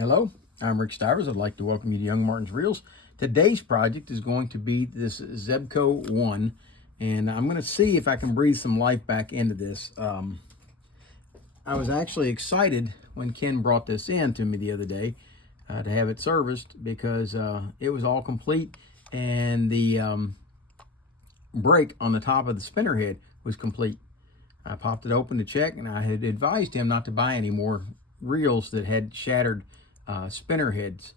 Hello, I'm Rick Stivers. I'd like to welcome you to Young Martin's Reels. Today's project is going to be this Zebco One, and I'm going to see if I can breathe some life back into this. I was actually excited when Ken brought this in to me the other day to have it serviced because it was all complete, and the brake on the top of the spinner head was complete. I popped it open to check, and I had advised him not to buy any more reels that had shattered spinner heads.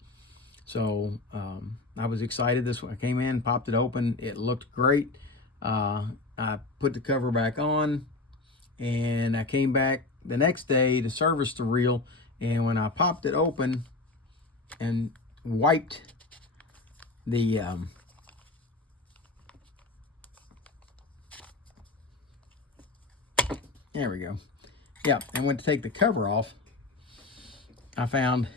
So I was excited. This one, I came in, popped it open, it looked great. I put the cover back on, and I came back the next day to service the reel, and when I popped it open and wiped the there we go. Yeah, and went to take the cover off, I found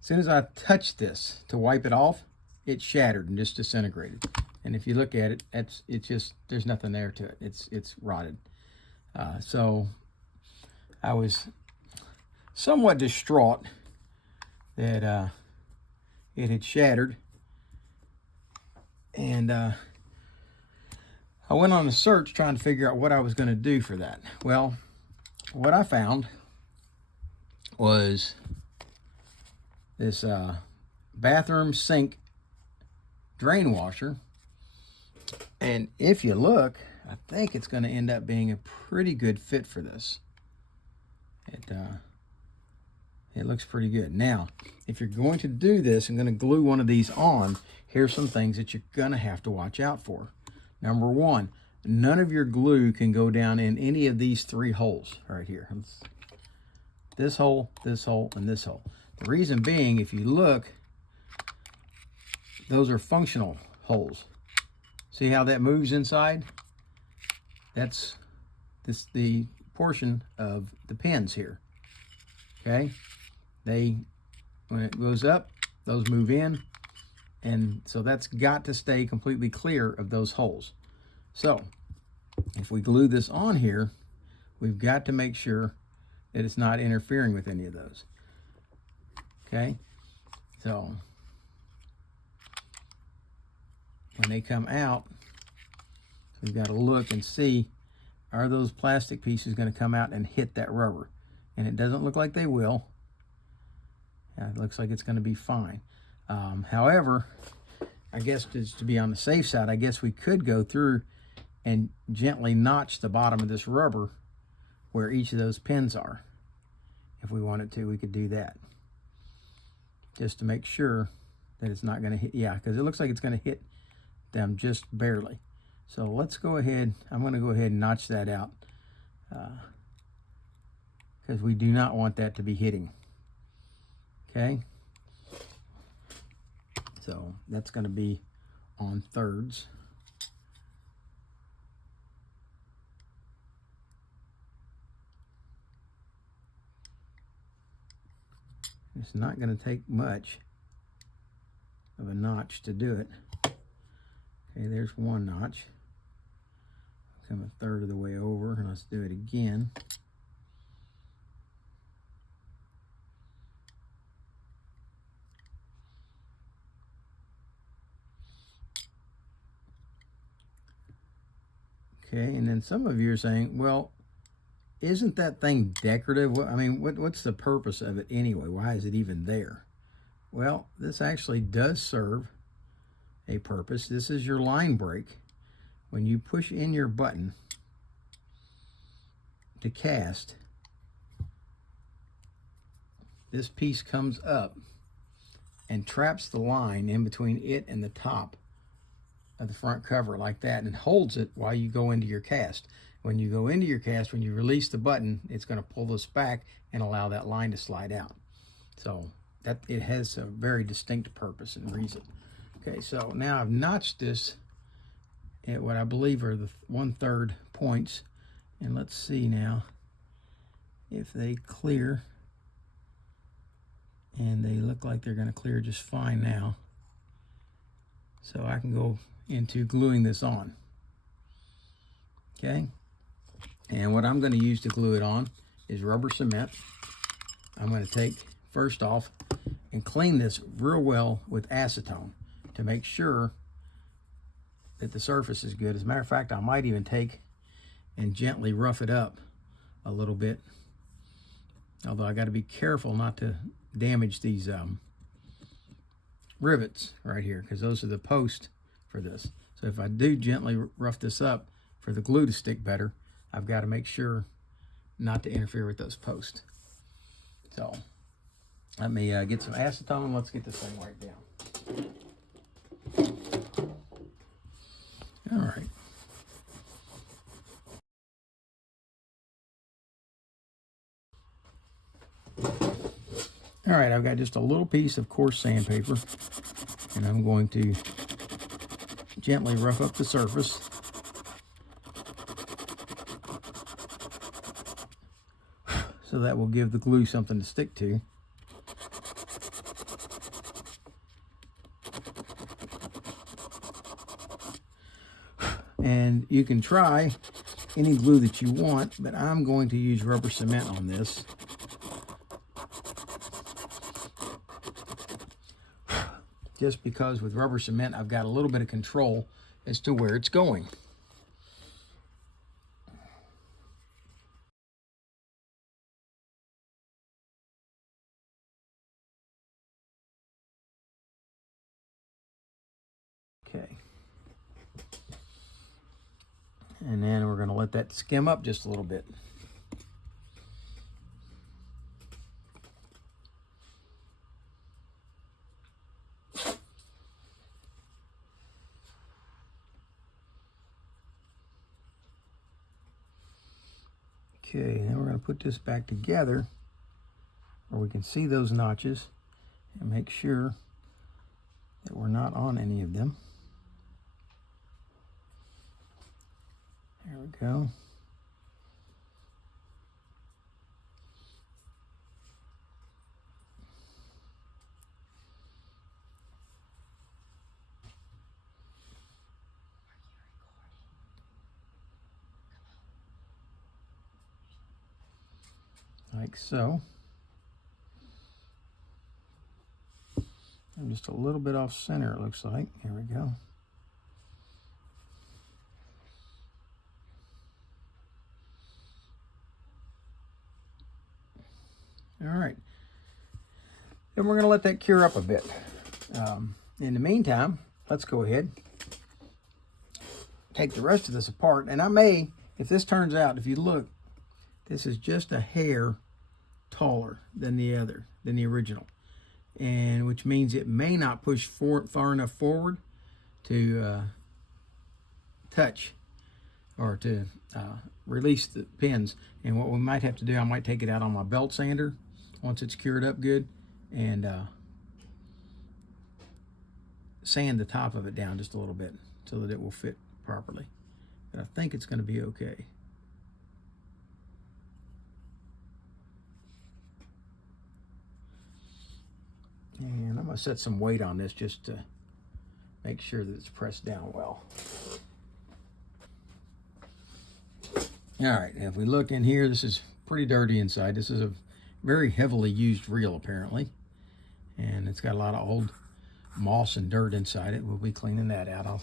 as soon as I touched this to wipe it off, it shattered and just disintegrated. And if you look at it, it's just, there's nothing there to it. It's rotted. So I was somewhat distraught that it had shattered. And I went on a search trying to figure out what I was going to do for that. Well, what I found was this bathroom sink drain washer, and if you look, I think it's going to end up being a pretty good fit for this. It looks pretty good. Now, if you're going to do this and going to glue one of these on, here's some things that you're going to have to watch out for. Number one, none of your glue can go down in any of these three holes right here. This hole, and this hole. The reason being, if you look, those are functional holes. See how that moves inside? That's the portion of the pins here. Okay? When it goes up, those move in, and so that's got to stay completely clear of those holes. So, if we glue this on here, we've got to make sure that it's not interfering with any of those. Okay, so when they come out, we've got to look and see, are those plastic pieces going to come out and hit that rubber? And it doesn't look like they will. It looks like it's going to be fine. However, I guess just to be on the safe side, I guess we could go through and gently notch the bottom of this rubber where each of those pins are. If we wanted to, we could do that, just to make sure that it's not going to hit. Yeah, because it looks like it's going to hit them just barely. So let's go ahead. I'm going to go ahead and notch that out because we do not want that to be hitting. Okay, so that's going to be on thirds. It's not going to take much of a notch to do it. Okay, there's one notch. Come a third of the way over, and let's do it again. Okay, and then some of you are saying, well, isn't that thing decorative? I mean, what's the purpose of it anyway? Why is it even there? Well, this actually does serve a purpose. This is your line brake. When you push in your button to cast, this piece comes up and traps the line in between it and the top of the front cover like that, and holds it while you go into your cast. When you go into your cast, when you release the button, it's going to pull this back and allow that line to slide out. So that it has a very distinct purpose and reason. Okay, so now I've notched this at what I believe are the 1/3 points, and let's see now if they clear. And they look like they're going to clear just fine now. So I can go into gluing this on. Okay, and what I'm going to use to glue it on is rubber cement. I'm going to take first off and clean this real well with acetone to make sure that the surface is good. As a matter of fact, I might even take and gently rough it up a little bit. Although I got to be careful not to damage these rivets right here, because those are the posts for this. So if I do gently rough this up for the glue to stick better, I've got to make sure not to interfere with those posts. So let me get some acetone. Let's get this thing right down. All right. All right, I've got just a little piece of coarse sandpaper, and I'm going to gently rough up the surface. So that will give the glue something to stick to. And you can try any glue that you want, but I'm going to use rubber cement on this. Just because with rubber cement, I've got a little bit of control as to where it's going. Okay. And then we're going to let that skim up just a little bit. Okay, then we're going to put this back together where we can see those notches and make sure that we're not on any of them. There we go. Like so. I'm just a little bit off center, it looks like. Here we go. All right. Then we're going to let that cure up a bit. In the meantime, let's go ahead, take the rest of this apart. And I may, if this turns out, if you look, this is just a hair taller than the original. And which means it may not push far enough forward to touch or to release the pins. And what we might have to do, I might take it out on my belt sander once it's cured up good and sand the top of it down just a little bit so that it will fit properly. But I think it's going to be okay. And I'm going to set some weight on this just to make sure that it's pressed down well. All right, and if we look in here, this is pretty dirty inside. This is a very heavily used reel apparently. And it's got a lot of old moss and dirt inside it. We'll be cleaning that out. I'll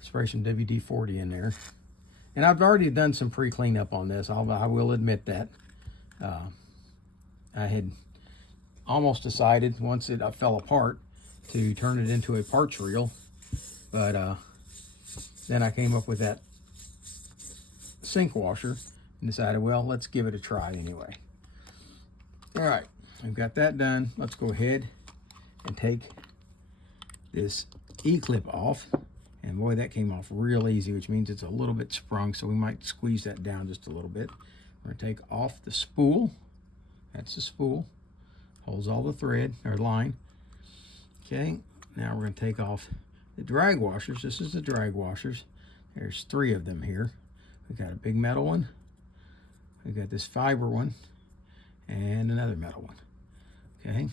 spray some WD-40 in there. And I've already done some pre-cleanup on this. I will admit that. I had almost decided once it fell apart to turn it into a parts reel, but then I came up with that sink washer and decided, well, let's give it a try anyway. All right, I've got that done. Let's go ahead and take this E-clip off, and boy, that came off real easy, which means it's a little bit sprung, so we might squeeze that down just a little bit. We're gonna take off the spool. That's the spool. Holds all the thread or line. Okay, now we're going to take off the drag washers. This is the drag washers. There's 3 of them here. We've got a big metal one. We've got this fiber one and another metal one. Okay,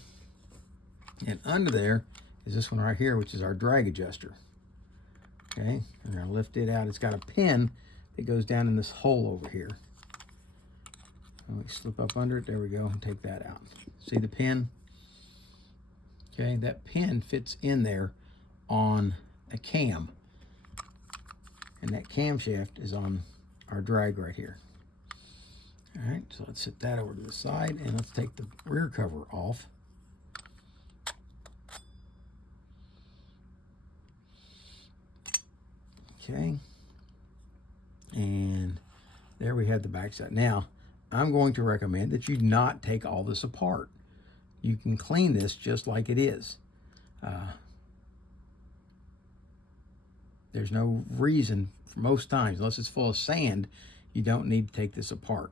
and under there is this one right here, which is our drag adjuster. Okay, I'm going to lift it out. It's got a pin that goes down in this hole over here. And we slip up under it. There we go. And take that out. See the pin? Okay, that pin fits in there on a cam. And that camshaft is on our drag right here. All right, so let's set that over to the side, and let's take the rear cover off. Okay, and there we have the back side. Now, I'm going to recommend that you not take all this apart. You can clean this just like it is. There's no reason, for most times, unless it's full of sand, you don't need to take this apart.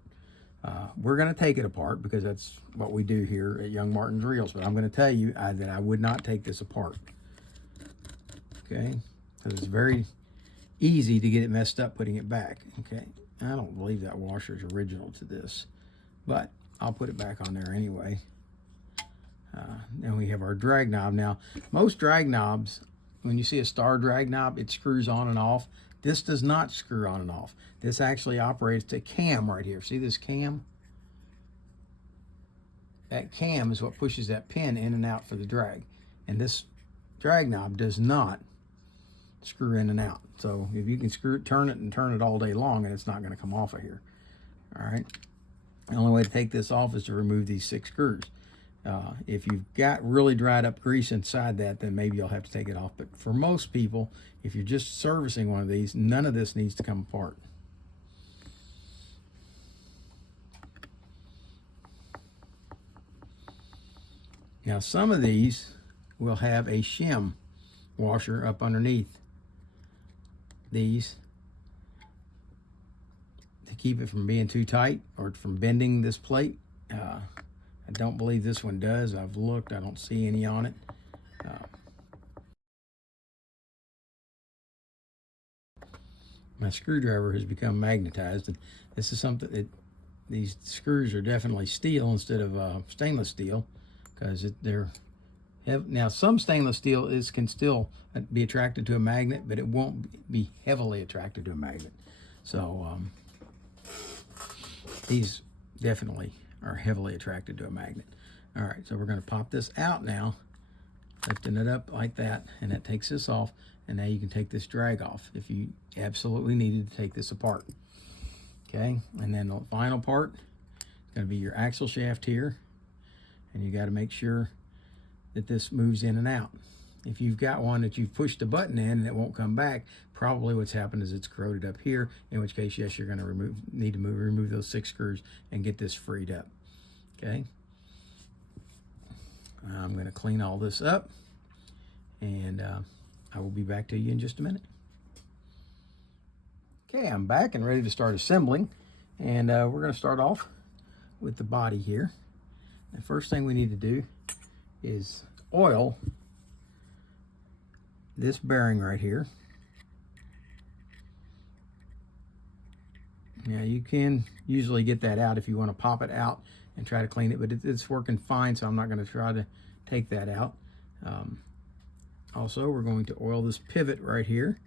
We're going to take it apart because that's what we do here at Young Martin's Reels, but I'm going to tell you that I would not take this apart. Okay, because it's very easy to get it messed up putting it back. Okay, I don't believe that washer is original to this, but I'll put it back on there anyway. Then we have our drag knob. Now, most drag knobs, when you see a star drag knob, it screws on and off. This does not screw on and off. This actually operates a cam right here. See this cam? That cam is what pushes that pin in and out for the drag. And this drag knob does not screw in and out. So if you can screw it, turn it all day long, and it's not going to come off of here. All right. The only way to take this off is to remove these 6 screws. If you've got really dried up grease inside that, then maybe you'll have to take it off. But for most people, if you're just servicing one of these, none of this needs to come apart. Now, some of these will have a shim washer up underneath these to keep it from being too tight or from bending this plate. I don't believe this one does. I've looked. I don't see any on it. My screwdriver has become magnetized, and this is something that these screws are definitely steel instead of stainless steel, because now some stainless steel can still be attracted to a magnet, but it won't be heavily attracted to a magnet. So these definitely are heavily attracted to a magnet. All right, so we're going to pop this out now, lifting it up like that, and that takes this off, and now you can take this drag off if you absolutely needed to take this apart. Okay, and then the final part is going to be your axle shaft here, and you got to make sure that this moves in and out. If you've got one that you've pushed the button in and it won't come back, probably what's happened is it's corroded up here, in which case, yes, you're going to remove those 6 screws and get this freed up. Okay. I'm going to clean all this up, and I will be back to you in just a minute. Okay, I'm back and ready to start assembling, and we're going to start off with the body here. The first thing we need to do is oil this bearing right here. Now, you can usually get that out if you want to pop it out and try to clean it, but it's working fine, so I'm not going to try to take that out. Also, we're going to oil this pivot right here,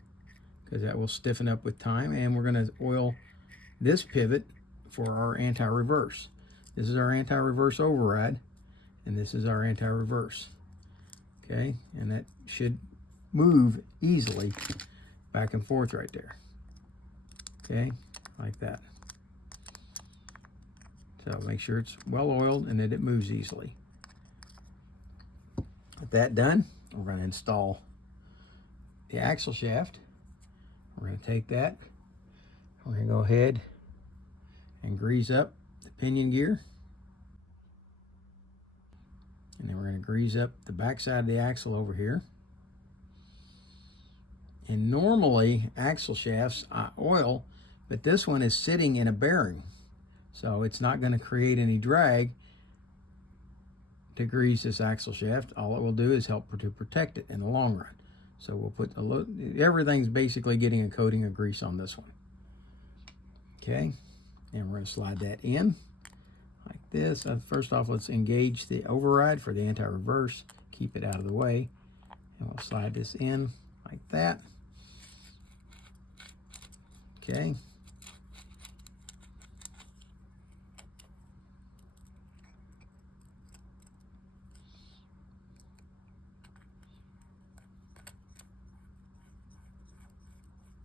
because that will stiffen up with time, and we're going to oil this pivot for our anti-reverse. This is our anti-reverse override, and this is our anti-reverse. Okay, and that should move easily back and forth right there. Okay, like that. So make sure it's well oiled and that it moves easily. With that done, we're going to install the axle shaft. We're going to take that. We're going to go ahead and grease up the pinion gear. And then we're going to grease up the back side of the axle over here. And normally axle shafts I oil, but this one is sitting in a bearing, so it's not going to create any drag to grease this axle shaft. All it will do is help to protect it in the long run. So we'll put everything's basically getting a coating of grease on this one. Okay, and we're going to slide that in like this. First off, let's engage the override for the anti-reverse. Keep it out of the way, and we'll slide this in like that. Okay.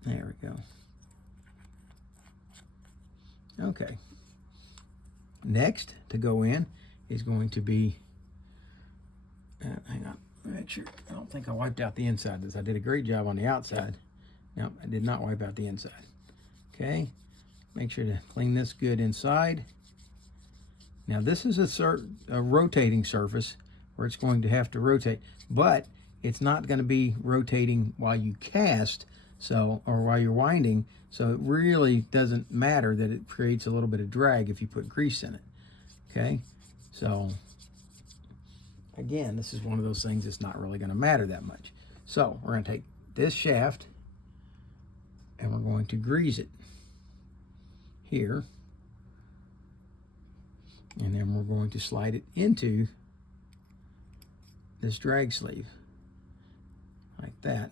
There we go. Okay. Next to go in is going to be, hang on, make sure, I don't think I wiped out the inside of this. I did a great job on the outside. No, I did not wipe out the inside. Okay, make sure to clean this good inside. Now this is a rotating surface where it's going to have to rotate, but it's not going to be rotating while you cast, so, or while you're winding, so it really doesn't matter that it creates a little bit of drag if you put grease in it. Okay, so again, this is one of those things that's not really going to matter that much. So we're going to take this shaft and we're going to grease it here, and then we're going to slide it into this drag sleeve like that.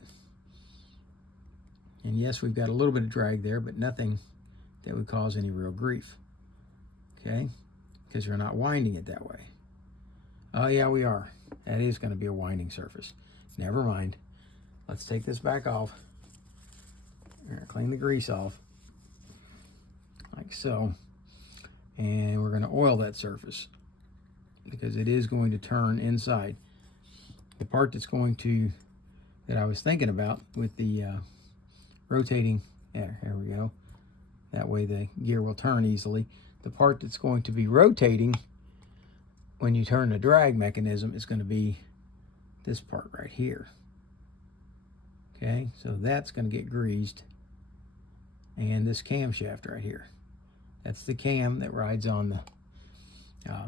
And yes, we've got a little bit of drag there, but nothing that would cause any real grief. Okay, because we're not winding it that way. Oh yeah, we are. That is going to be a winding surface. Never mind. Let's take this back off. We're going to clean the grease off like so, and we're going to oil that surface because it is going to turn inside. The part that's going to, that I was thinking about with the rotating, there we go, that way the gear will turn easily. The part that's going to be rotating when you turn the drag mechanism is going to be this part right here. Okay, so that's going to get greased, and this camshaft right here, that's the cam that rides on the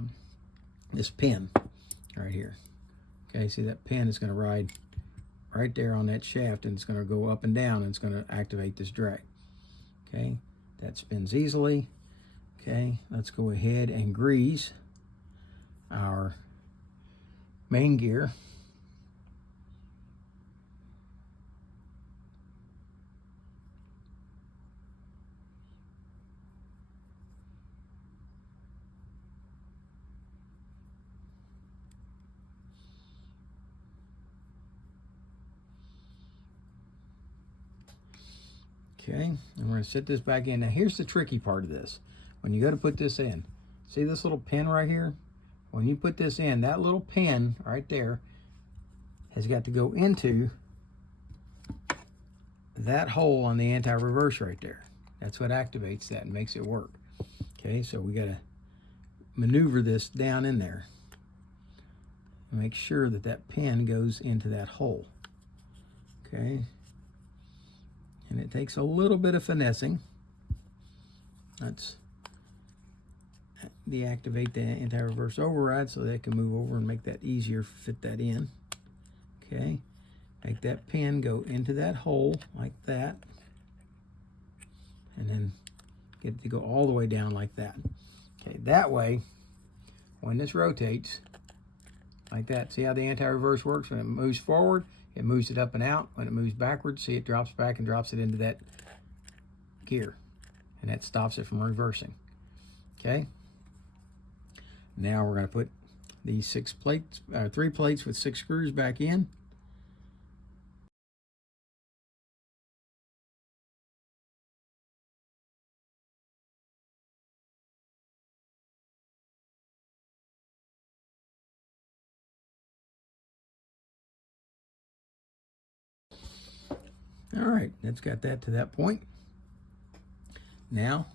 this pin right here. Okay, see that pin is going to ride right there on that shaft, and it's going to go up and down, and it's going to activate this drag. Okay, that spins easily. Okay, let's go ahead and grease our main gear. Okay, and we're going to set this back in. Now here's the tricky part of this. When you go to put this in, see this little pin right here? When you put this in, that little pin right there has got to go into that hole on the anti-reverse right there. That's what activates that and makes it work. Okay, so we got to maneuver this down in there and make sure that that pin goes into that hole. Okay, and it takes a little bit of finessing. Let's deactivate the anti-reverse override so that it can move over and make that easier, fit that in. Okay, make that pin go into that hole like that, and then get it to go all the way down like that. Okay, that way, when this rotates like that, see how the anti-reverse works? When it moves forward, it moves it up and out. When it moves backwards, see, it drops back and drops it into that gear, and that stops it from reversing. Okay, now we're going to put these 3 plates with 6 screws back in. All right, that's got that to that point. Now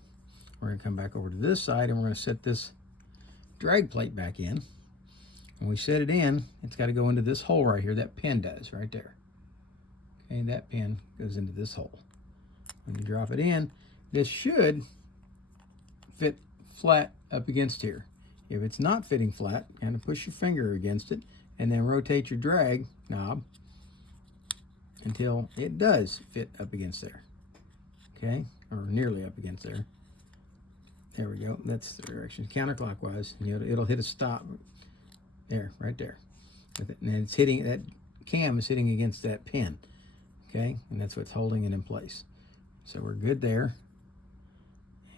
we're going to come back over to this side, and we're going to set this drag plate back in. When we set it in, it's got to go into this hole right here. That pin does right there. Okay, that pin goes into this hole. When you drop it in, this should fit flat up against here. If it's not fitting flat, kind of push your finger against it and then rotate your drag knob until it does fit up against there. Okay, or nearly up against there. There we go. That's the direction, counterclockwise. And it'll hit a stop there, right there. And it's hitting, that cam is hitting against that pin. Okay, and that's what's holding it in place. So we're good there.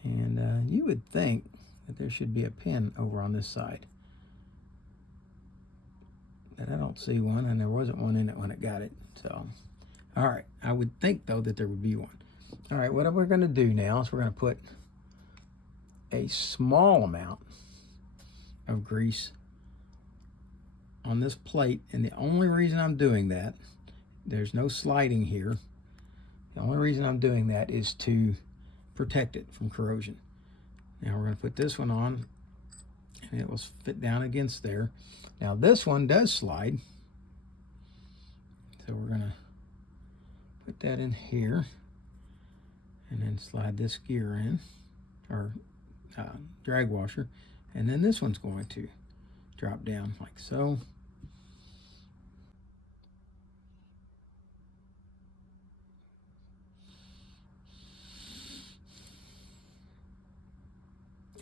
And you would think that there should be a pin over on this side, but I don't see one, and there wasn't one in it when it got it. So All right, I would think though that there would be one. All right, what we're gonna do now is we're gonna put a small amount of grease on this plate, and the only reason I'm doing that, there's no sliding here. The only reason I'm doing that is to protect it from corrosion. Now we're going to put this one on, and it will fit down against there. Now this one does slide, so we're going to put that in here, and then slide this gear in, or drag washer, and then this one's going to drop down like so.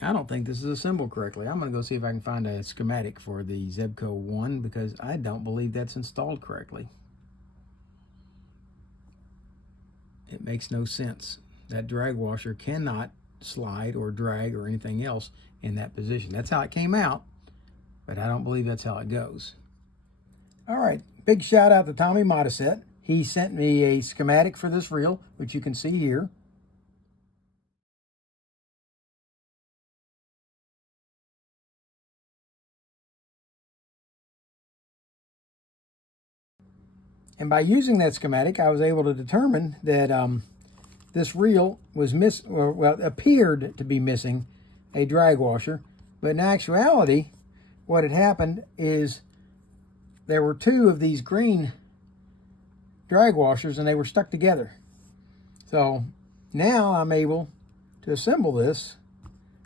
I don't think this is assembled correctly. I'm going to go see if I can find a schematic for the Zebco One, because I don't believe that's installed correctly. It makes no sense. That drag washer cannot slide or drag or anything else in that position. That's how it came out, but I don't believe that's how it goes. All right, big shout out to Tommy Modisette. He sent me a schematic for this reel, which you can see here. And by using that schematic, I was able to determine that this reel was appeared to be missing a drag washer, but in actuality, what had happened is there were two of these green drag washers, and they were stuck together. So now I'm able to assemble this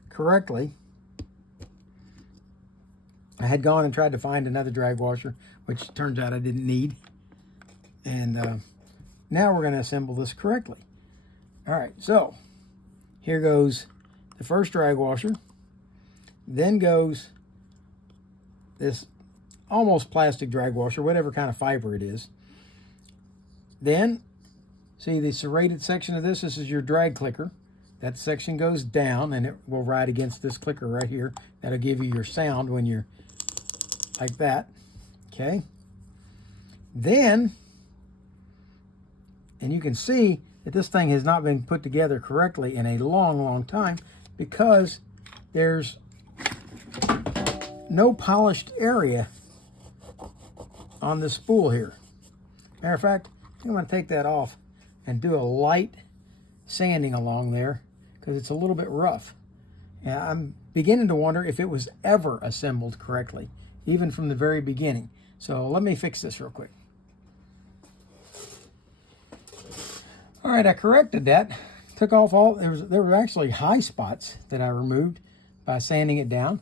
correctly. I had gone and tried to find another drag washer, which turns out I didn't need. And now we're going to assemble this correctly. All right, so here goes the first drag washer. Then goes this almost plastic drag washer, whatever kind of fiber it is. Then, see the serrated section of this? This is your drag clicker. That section goes down, and it will ride against this clicker right here. That'll give you your sound when you're like that. Okay. Then, and you can see that this thing has not been put together correctly in a long, long time, because there's no polished area on the spool here. Matter of fact, I'm going to take that off and do a light sanding along there, because it's a little bit rough. And I'm beginning to wonder if it was ever assembled correctly, even from the very beginning. So let me fix this real quick. All right, I corrected that. Took off all, there were actually high spots that I removed by sanding it down.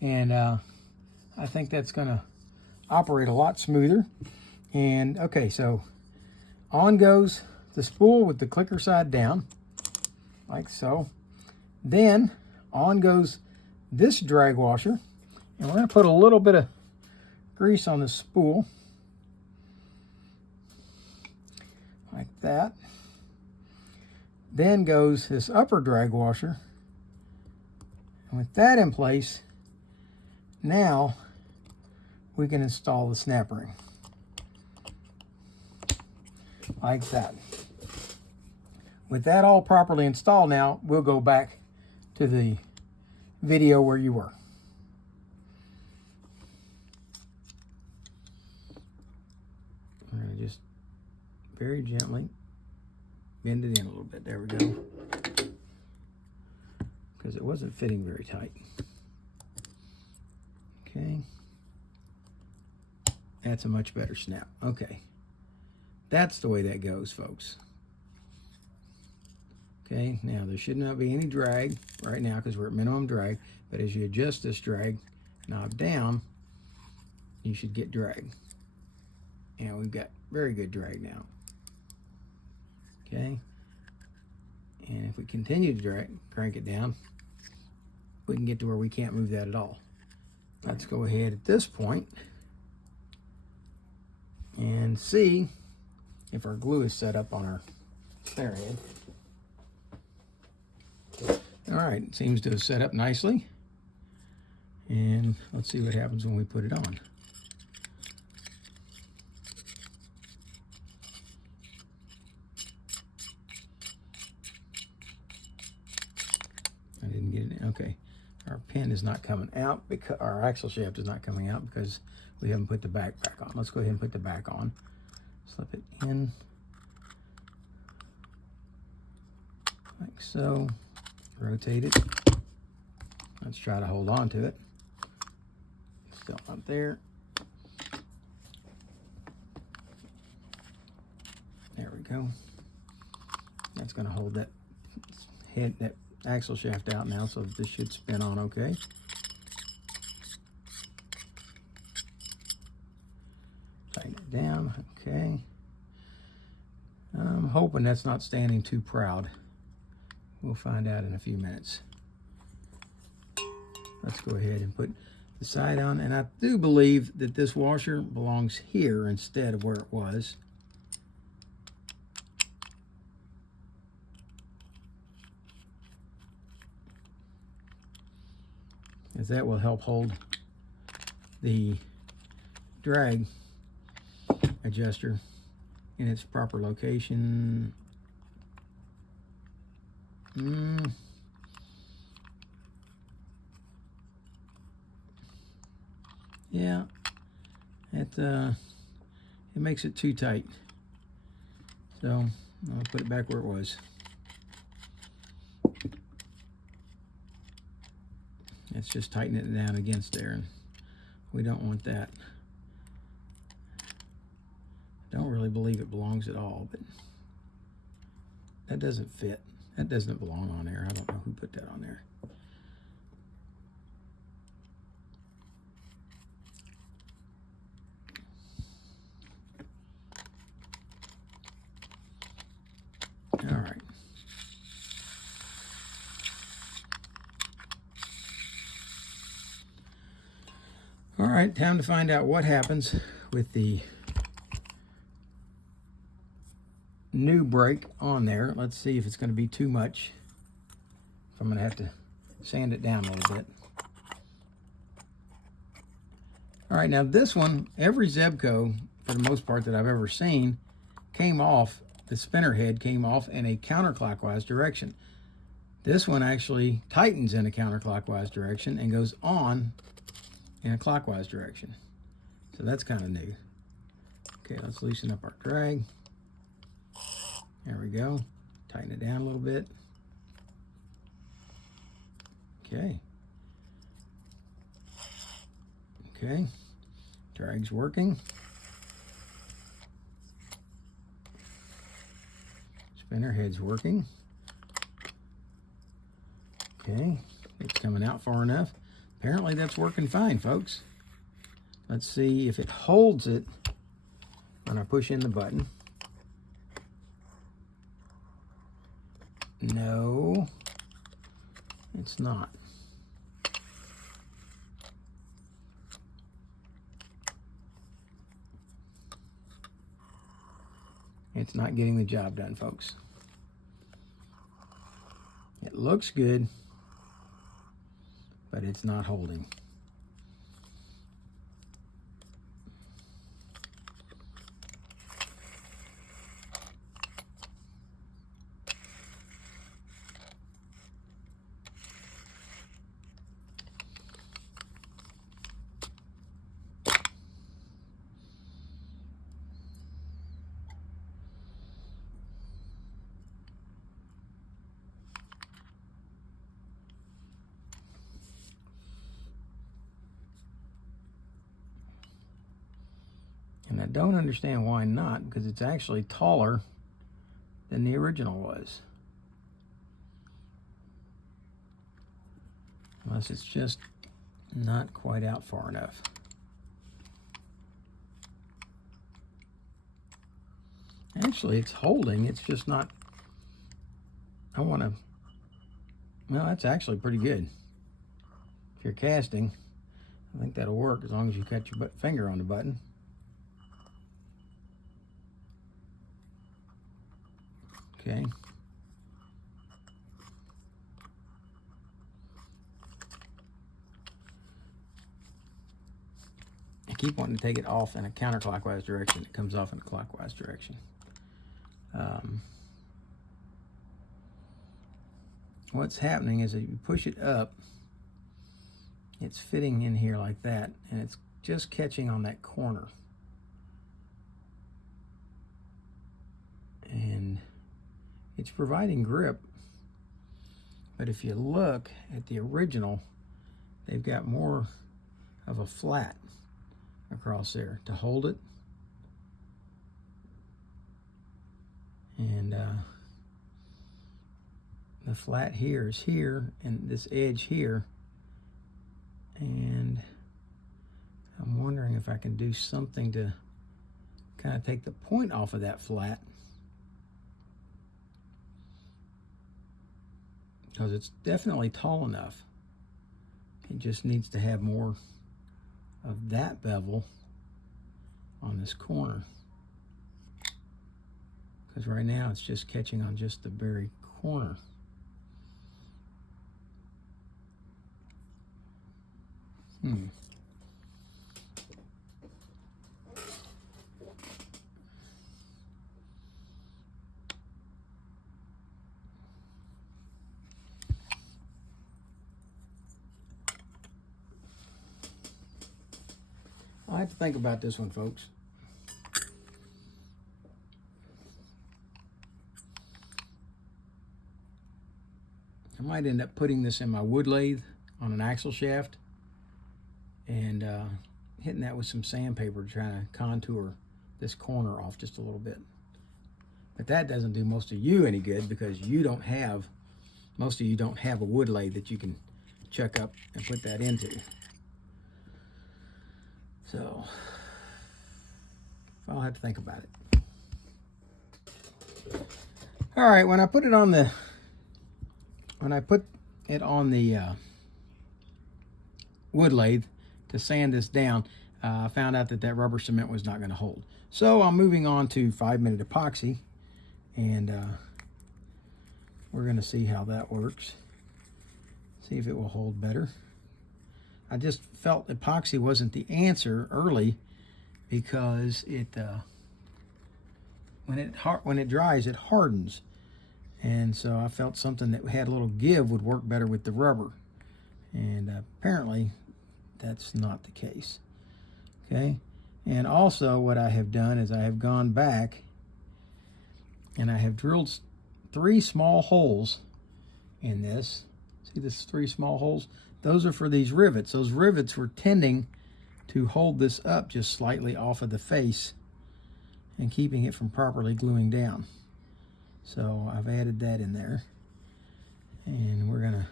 And I think that's going to operate a lot smoother. And okay, so on goes the spool with the clicker side down, like so. Then on goes this drag washer. And we're going to put a little bit of grease on the spool, like that. Then goes this upper drag washer. And with that in place, now we can install the snap ring. Like that. With that all properly installed now, we'll go back to the video where you were. We're going to just very gently bend it in a little bit. There we go. Because it wasn't fitting very tight. Okay. That's a much better snap. Okay. That's the way that goes, folks. Okay, now there should not be any drag right now because we're at minimum drag, but as you adjust this drag knob down, you should get drag. And we've got very good drag now. Okay, and if we continue to crank it down, we can get to where we can't move that at all. Let's go ahead at this point and see if our glue is set up on our stair head. All right, it seems to have set up nicely. And let's see what happens when we put it on. Okay, our pin is not coming out because our axle shaft is not coming out because we haven't put the back on. Let's go ahead and put the back on. Slip it in like so. Rotate it. Let's try to hold on to it. Still not there. There we go. That's going to hold that head, that axle shaft out now, so this should spin on okay. Tighten it down, okay. I'm hoping that's not standing too proud. We'll find out in a few minutes. Let's go ahead and put the side on, and I do believe that this washer belongs here instead of where it was. As that will help hold the drag adjuster in its proper location. Yeah, it makes it too tight. So I'll put it back where it was. It's just tightening it down against there, and we don't want that. I don't really believe it belongs at all, but that doesn't fit. That doesn't belong on there. I don't know who put that on there. All right. All right, time to find out what happens with the new brake on there. Let's see if it's going to be too much. If I'm going to have to sand it down a little bit. All right, now this one, every Zebco, for the most part that I've ever seen, came off, the spinner head came off in a counterclockwise direction. This one actually tightens in a counterclockwise direction and goes on in a clockwise direction. So that's kind of new. Okay, let's loosen up our drag. There we go. Tighten it down a little bit. Okay. Okay. Drag's working. Spinner head's working. Okay. It's coming out far enough. Apparently that's working fine, folks. Let's see if it holds it when I push in the button. No, it's not. It's not getting the job done, folks. It looks good, but it's not holding. And I don't understand why not, because it's actually taller than the original was. Unless it's just not quite out far enough. Actually, it's holding, it's just not, I want to, well, that's actually pretty good. If you're casting, I think that'll work as long as you cut your finger on the button. Okay. I keep wanting to take it off in a counterclockwise direction. It comes off in a clockwise direction. what's happening is that you push it up, it's fitting in here like that, and it's just catching on that corner. And it's providing grip, but if you look at the original, they've got more of a flat across there to hold it. And the flat here is here, and this edge here. And I'm wondering if I can do something to kind of take the point off of that flat, because it's definitely tall enough. It just needs to have more of that bevel on this corner, because right now it's just catching on just the very corner. I'll have to think about this one, folks. I might end up putting this in my wood lathe on an axle shaft and hitting that with some sandpaper to try to contour this corner off just a little bit. But that doesn't do most of you any good, because you don't have, most of you don't have a wood lathe that you can chuck up and put that into. So I'll have to think about it. All right, when I put it on the wood lathe to sand this down, I found out that rubber cement was not going to hold. So I'm moving on to 5-minute epoxy, and we're going to see how that works. See if it will hold better. I just felt epoxy wasn't the answer early, because it when it dries, it hardens, and so I felt something that had a little give would work better with the rubber, and apparently that's not the case. Okay, and also what I have done is I have gone back and I have drilled 3 small holes in this. See this 3 small holes? Those are for these rivets. Those rivets were tending to hold this up just slightly off of the face and keeping it from properly gluing down. So I've added that in there. And we're gonna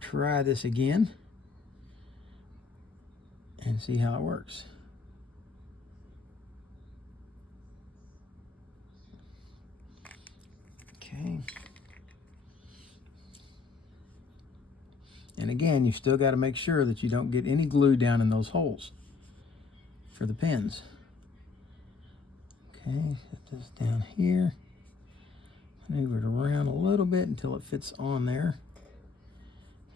try this again and see how it works. Okay. And again, you still got to make sure that you don't get any glue down in those holes for the pins. Okay, set this down here. Maneuver it around a little bit until it fits on there.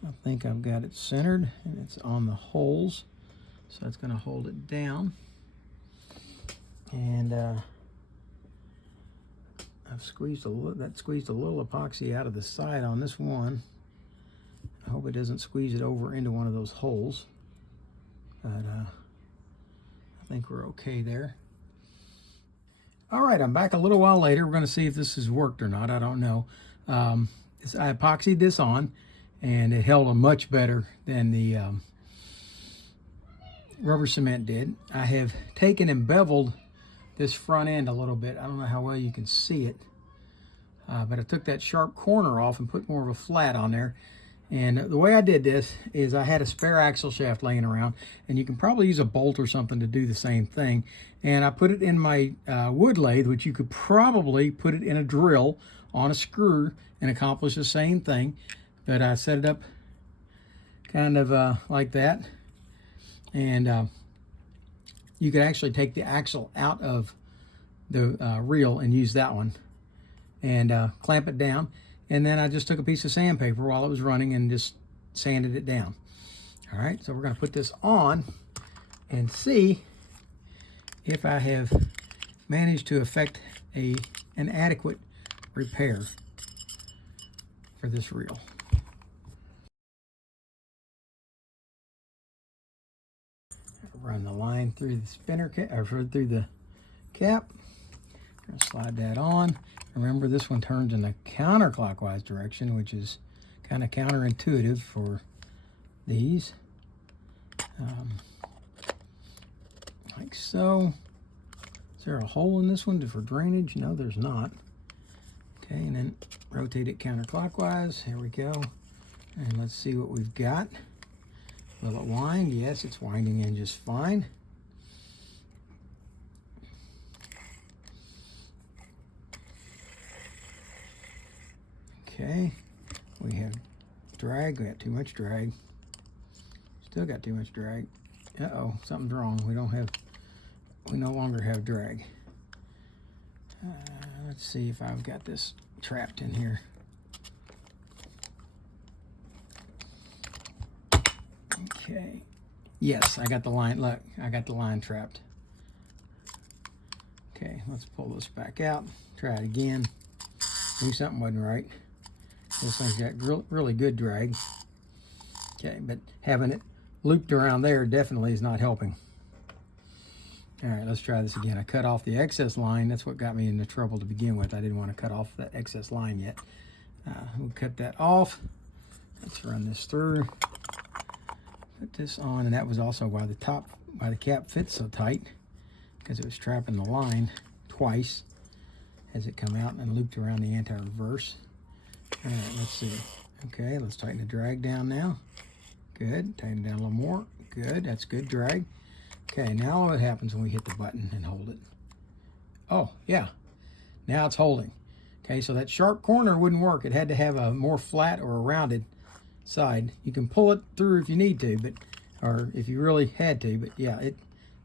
I think I've got it centered, and it's on the holes, so that's going to hold it down. And I've squeezed a little epoxy out of the side on this one. I hope it doesn't squeeze it over into one of those holes, but I think we're okay there. All right, I'm back a little while later. We're going to see if this has worked or not. I don't know. I epoxied this on, and it held much better than the rubber cement did. I have taken and beveled this front end a little bit. I don't know how well you can see it, but I took that sharp corner off and put more of a flat on there. And the way I did this is I had a spare axle shaft laying around, and you can probably use a bolt or something to do the same thing. And I put it in my wood lathe, which you could probably put it in a drill on a screw and accomplish the same thing. But I set it up kind of like that. And you could actually take the axle out of the reel and use that one and clamp it down. And then I just took a piece of sandpaper while it was running and just sanded it down. All right, so we're going to put this on and see if I have managed to effect an adequate repair. for this reel. Run the line through the spinner cap, or through the cap. Gonna slide that on. Remember, this one turns in a counterclockwise direction, which is kind of counterintuitive for these. Like so. Is there a hole in this one for drainage? No, there's not. Okay, and then rotate it counterclockwise. Here we go. And let's see what we've got. Will it wind? Yes, it's winding in just fine. Okay, we have drag. We got too much drag. Still got too much drag. Uh-oh, something's wrong. We no longer have drag. Let's see if I've got this trapped in here. Okay. Yes, I got the line. Look, I got the line trapped. Okay, let's pull this back out. Try it again. Knew something wasn't right. This thing's got really good drag. Okay, but having it looped around there definitely is not helping. All right, let's try this again. I cut off the excess line. That's what got me into trouble to begin with. I didn't want to cut off that excess line yet. We'll cut that off. Let's run this through. Put this on, and that was also why the cap fits so tight, because it was trapping the line twice as it come out and looped around the anti-reverse. All right, let's see. Okay, let's tighten the drag down now. Good. Tighten it down a little more. Good. That's good drag. Okay, now what happens when we hit the button and hold it? Oh, yeah. Now it's holding. Okay, so that sharp corner wouldn't work. It had to have a more flat or a rounded side. You can pull it through if you need to, but or if you really had to, but yeah, it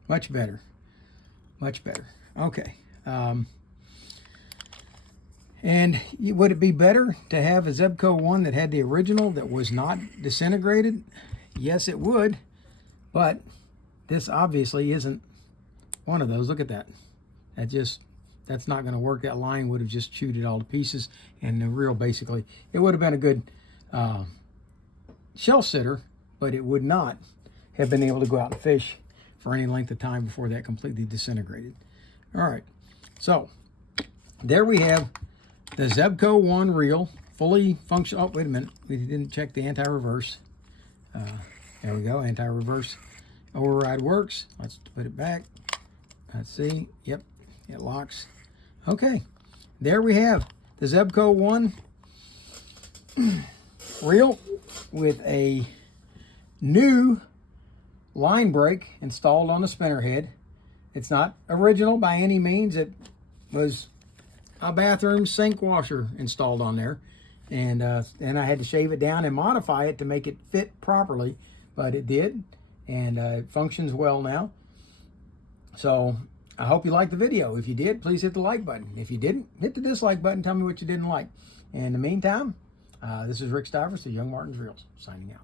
much better. Much better. Okay. And would it be better to have a Zebco One that had the original that was not disintegrated? Yes, it would, but this obviously isn't one of those. Look at that. That's not going to work. That line would have just chewed it all to pieces, and the reel basically, it would have been a good shelf sitter, but it would not have been able to go out and fish for any length of time before that completely disintegrated. All right, so there we have the Zebco One reel, fully functional. Oh, wait a minute, we didn't check the anti-reverse. There we go, anti-reverse override works. Let's put it back. Let's see. Yep, it locks. Okay, there we have the Zebco One reel with a new line brake installed on the spinner head. It's not original by any means. It was a bathroom sink washer installed on there, and I had to shave it down and modify it to make it fit properly, but it did, and it functions well now. So I hope you liked the video. If you did, please hit the like button. If you didn't, hit the dislike button. Tell me what you didn't like. In the meantime, this is Rick Stivers of Young Martin's Reels, signing out.